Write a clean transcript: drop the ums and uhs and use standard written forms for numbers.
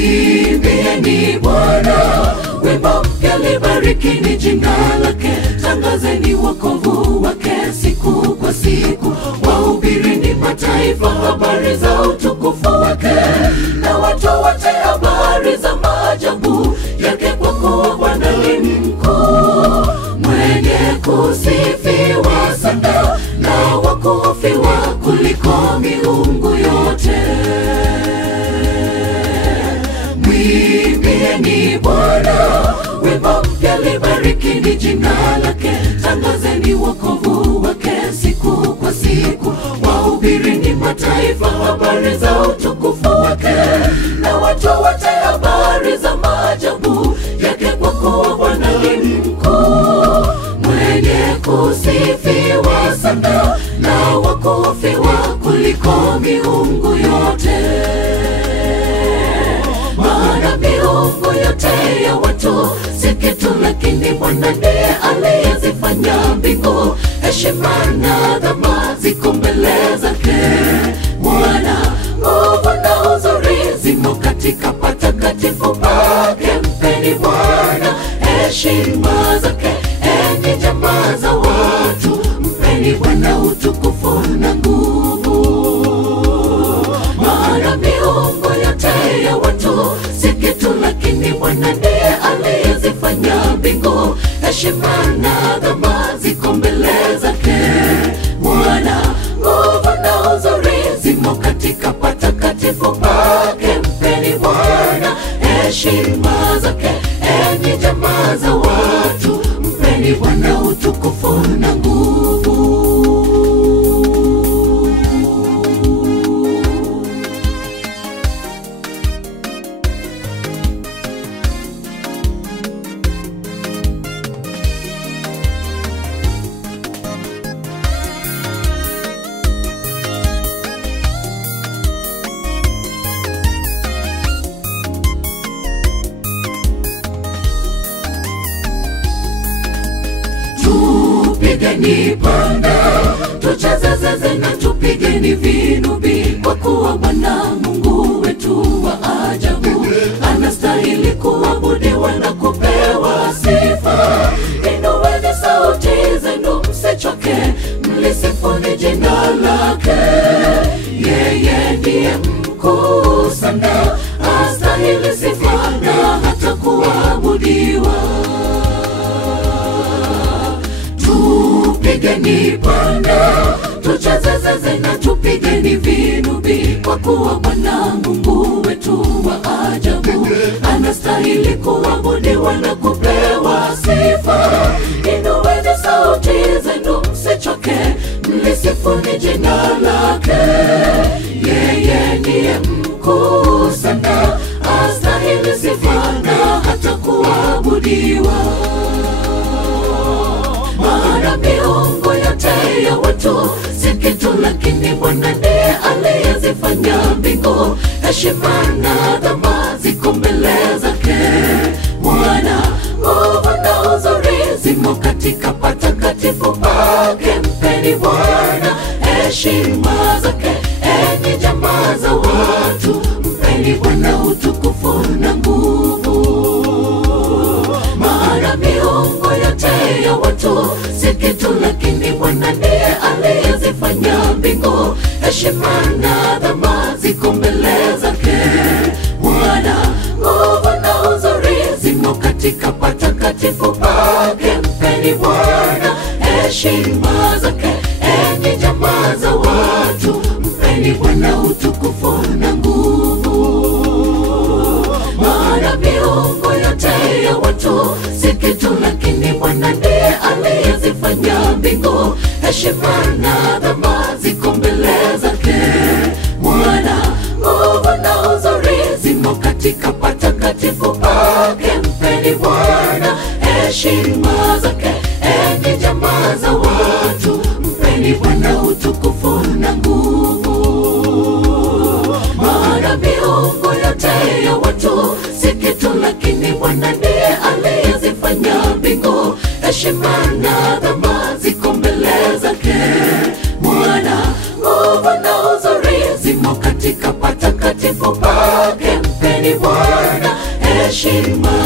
Mwimbieni Bwana wimbo mpya, libarikini jina lake, tangazeni wokovu wake siku kwa siku, wahubirini mataifa habari za utukufu wake, na watu wote habari za maajabu yake, kwa kuwa Bwana ni mkuu, mwenye kusifiwa sana, na wakuhofiwa kuliko miungu yote. Mwimbieni Bwana wimbo mpya, libarikini jina lake, tangazeni wokovu wake siku kwa siku, wahubirini mataifa habari za utukufu wake, na watu wote habari za maajabu yake, kwa kuwa Bwana ni mkuu, mwenye kusifiwa sana, na wakuhofiwa kuliko miungu yote. Maana miungu yote ya watu si kitu, lakini Bwana ndiye aliyezifanya mbingu, heshima na adhama ziko mbele zake. Bwana, nguvu na uzuri zimo katika patakatifu pake, mpeni Bwana heshima zake, enyi jamaa za watu, mpeni Bwana utukufu na nguvu. Maana miungu yote ya watu si kitu, lakini Bwana ndiye aliyezifanya mbingu, heshima na adhama ziko mbele zake. Bwana, nguvu na uzuri zimo katika patakatifu pake, mpeni Bwana heshima zake, enyi jamaa za watu, mpeni Bwana utukufu na nguvu. Tupigeni panda, tucheze zeze na tupigeni vinubi, kwa kuwa Bwana Mungu wetu wa ajabu, anastahili kuabudiwa na kupewa sifa. Inueni sauti zenu msichoke, mlisifuni jina lake, yeye ndiye mkuu sana, astahili sifa na hata kuabudiwa. Tupigeni panda, tucheze zeze na tupigeni vinubi, kwa kuwa Bwana Mungu wetu wa ajabu, anastahili kuabudiwa na kupewa sifa. Inueni sauti zenu msichoke, mlisifuni jina lake, yeye ndiye mkuu sana, astahili sifa na hata kuabudiwa. Maana miungu yote ya watu si kitu, lakini Bwana ndiye aliyezifanya mbingu, heshima na adhama ziko mbele zake. Bwana, nguvu na uzuri zimo katika patakatifu pake, mpeni Bwana heshima zake, enyi jamaa za watu, mpeni Bwana utukufu na nguvu. Maana miungu yote ya watu si kitu, lakini Bwana ndiye aliyezifanya mbingu, heshima na adhama ziko mbele zake. Bwana, nguvu na uzuri zimo katika patakatifu pake, mpeni Bwana heshima zake, enyi jamaa za watu, mpeni Bwana utukufu na nguvu. Maana miungu yote ya watu si kitu, lakini Bwana ndiye aliyezifanya mbingu, heshima na adhama ziko mbele zake. Bwana, nguvu na uzuri zimo katika patakatifu pake, mpeni Bwana heshima zake, enyi jamaa za watu, mpeni Bwana utukufu na nguvu. Bwana ndiye aliyezifanya mbingu, heshima na adhama ziko mbele zake. Bwana, nguvu na uzuri zimo katika patakatifu pake. Mpeni Bwana heshima.